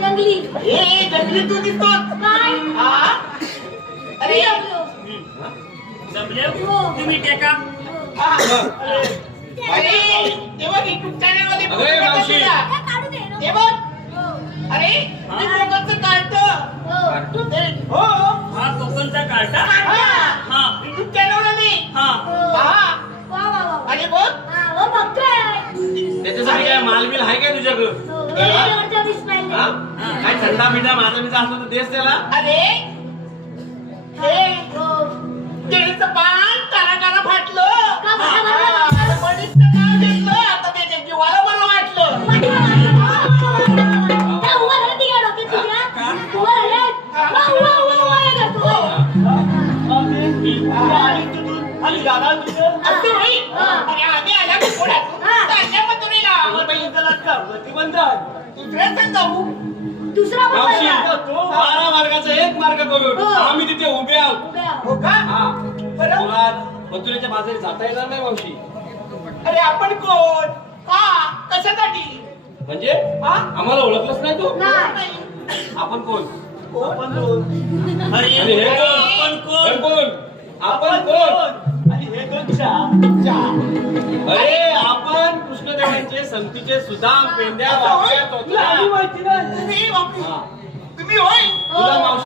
जंगली ए जंगली तू दिसतो काय हा अरे जमले तुम्ही टेका अरे तेव्हा युट्यूब चॅनल मध्ये अरे मावशी काढू दे ना. हे बघ अरे मी कोकणचं काढतो हो हा कोकणचा कार्टा हा युट्यूब चॅनल मध्ये हा हा वा वा वा अरे बघ हा हो बघतोय त्याच्यासाठी काय मालबिल आहे काय तुझ्याकडं हो, वरच्या वीस पाहिजे. हा? काय थंडा मिठा माझा मिठा असलं तर देस त्याला अरे हे हो. केळीचं पान काना काना फाटलं का बरं बरं? आता बडीचं नाव घेतलं आता त्याच्या जीवाला बरं वाटलं त्या उभा झाला ती काय डोक्यात तुझ्या? उभा झाला? उभा हे करतो. आणि गाडा असते बाई हा. अरे आम्ही आल्या कोणातून हा. चालल्या मथुरेला दुसऱ्या सण जाऊ दुसरा पण मावशी बघा. 12 मार्गाचा 1 मार्ग करून हो. आम्ही तिथे उभे आहोत उभे आहो. हो का हा बरं तुला मथुरेच्या बाजारी जाता येणार नाही मावशी अरे आपण कोण का कशासाठी म्हणजे हा? आम्हाला ओळखलंच नाही तू नाही. आपण कोण आपण कोण अरे आणि हे कोण? आपण हे कोण कोण आपण कोण आणि हे दोन चहा अरे आपण कृष्णदेवांचे संतीचे सुदाम पेंड्या वाघ्या, तोतल्या. तुम्ही हा. तुम्ही होय तुला मावशी